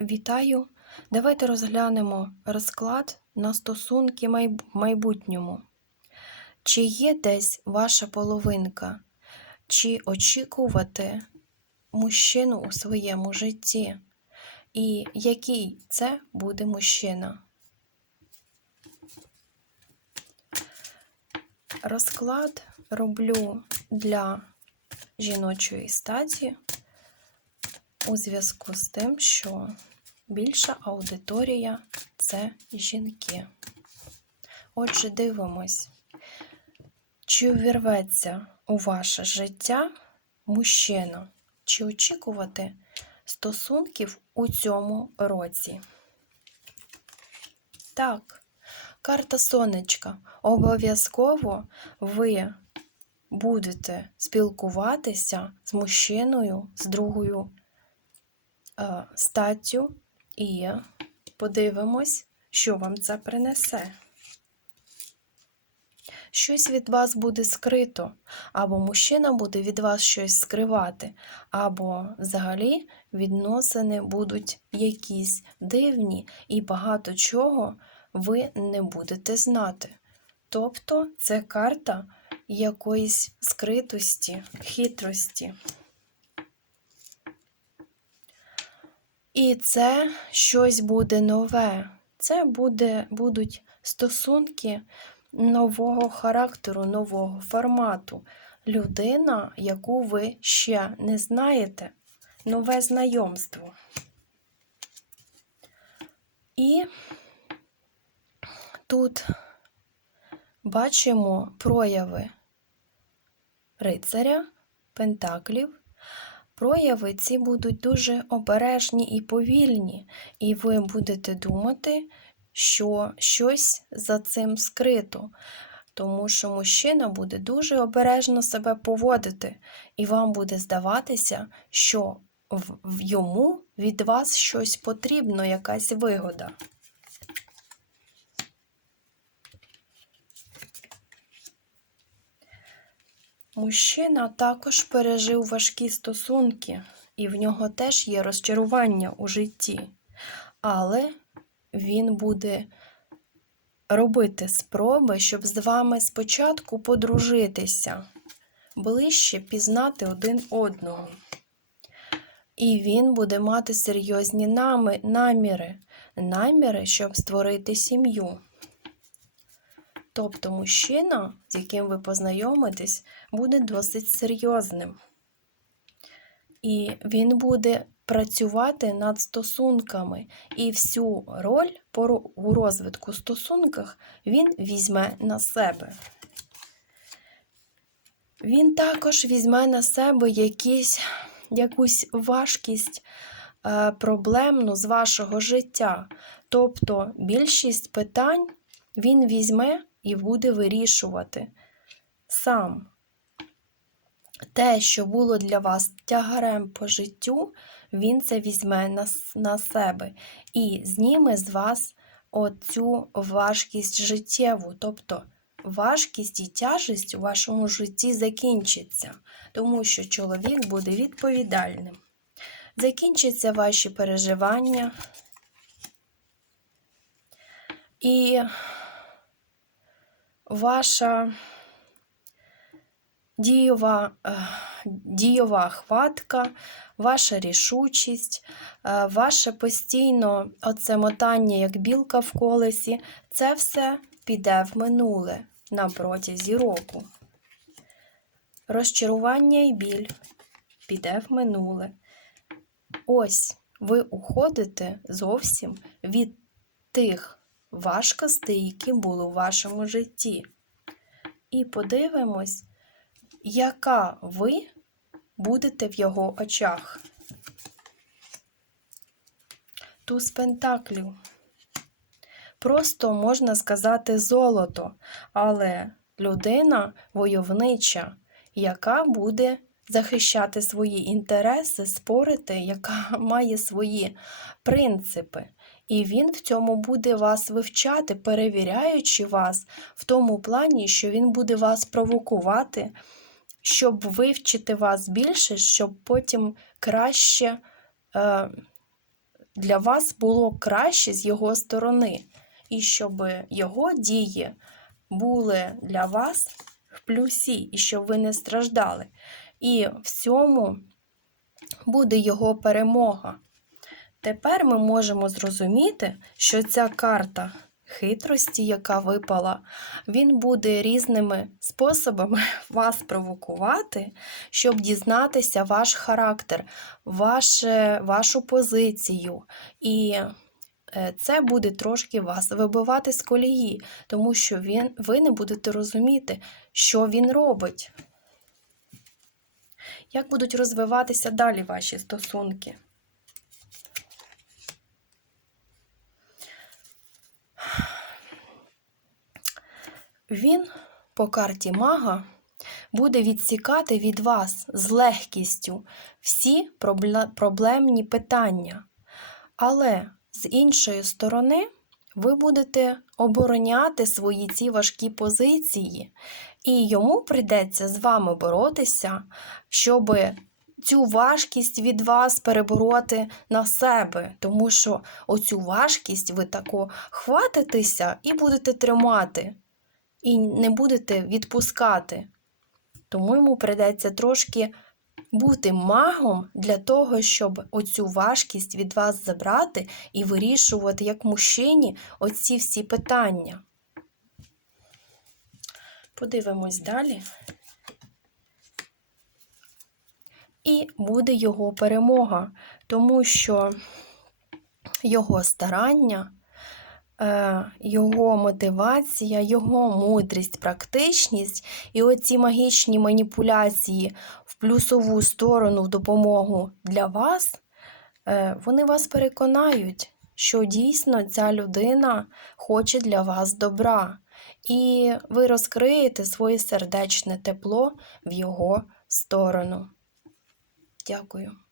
Вітаю! Давайте розглянемо розклад на стосунки в майбутньому. Чи є десь ваша половинка? Чи очікувати мужчину у своєму житті? І який це буде мужчина? Розклад роблю для жіночої статі у зв'язку з тим, що більша аудиторія це жінки. Отже, дивимось, чи увірветься у ваше життя мужчина, чи очікувати стосунків у цьому році. Так, карта сонечка. Обов'язково ви будете спілкуватися з мужчиною, з другою статтю, і подивимось, що вам це принесе. Щось від вас буде скрито, або мужчина буде від вас щось скривати, або взагалі відносини будуть якісь дивні і багато чого ви не будете знати. Тобто це карта якоїсь скритості, хитрості. І це щось буде нове. Це буде, будуть стосунки нового характеру, нового формату. Людина, яку ви ще не знаєте, нове знайомство. І тут бачимо прояви рицаря, пентаклів. Прояви ці будуть дуже обережні і повільні, і ви будете думати, що щось за цим скрито, тому що мужчина буде дуже обережно себе поводити, і вам буде здаватися, що в- йому від вас щось потрібно, якась вигода. Мужчина також пережив важкі стосунки, і в нього теж є розчарування у житті. Але він буде робити спроби, щоб з вами спочатку подружитися, ближче пізнати один одного. І він буде мати серйозні наміри, наміри, щоб створити сім'ю. Тобто мужчина, з яким ви познайомитесь, буде досить серйозним. І він буде працювати над стосунками, і всю роль у розвитку стосунках він візьме на себе. Він також візьме на себе якісь, якусь важкість е, проблемну з вашого життя. Тобто більшість питань він візьме і буде вирішувати сам. Те, що було для вас тягарем по життю, він це візьме на, себе і зніме з вас оцю важкість життєву. Тобто важкість і тяжесть у вашому житті закінчиться, тому що чоловік буде відповідальним. Закінчаться ваші переживання. І ваша дієва, е, дієва хватка, ваша рішучість, е, ваше постійно оце мотання, як білка в колесі, це все піде в минуле на протязі року. Розчарування і біль піде в минуле. Ось ви уходите зовсім від тих важкостей, які були у вашому житті. І подивимось, яка ви будете в його очах. Туз пентаклів. Просто можна сказати золото, але людина войовнича, яка буде захищати свої інтереси, спорити, яка має свої принципи. І він в цьому буде вас вивчати, перевіряючи вас в тому плані, що він буде вас провокувати, щоб вивчити вас більше, щоб потім краще е, для вас було краще з його сторони, і щоб його дії були для вас в плюсі, і щоб ви не страждали. І в цьому буде його перемога. Тепер ми можемо зрозуміти, що ця карта хитрості, яка випала, він буде різними способами вас провокувати, щоб дізнатися ваш характер, ваше, вашу позицію. І е, це буде трошки вас вибивати з колії, тому що він, ви не будете розуміти, що він робить. Як будуть розвиватися далі ваші стосунки? Він по карті мага буде відсікати від вас з легкістю всі проблемні питання. Але з іншої сторони, ви будете обороняти свої ці важкі позиції, і йому прийдеться з вами боротися, щоб цю важкість від вас перебороти на себе, тому що оцю важкість ви тако хватитеся і будете тримати, і не будете відпускати. Тому йому прийдеться трошки бути магом для того, щоб оцю важкість від вас забрати і вирішувати як мужчині оці всі питання. Подивимось далі. І буде його перемога, тому що його старання, його мотивація, його мудрість, практичність і оці магічні маніпуляції в плюсову сторону в допомогу для вас, е, вони вас переконають, що дійсно ця людина хоче для вас добра. І ви розкриєте своє сердечне тепло в його сторону. Дякую.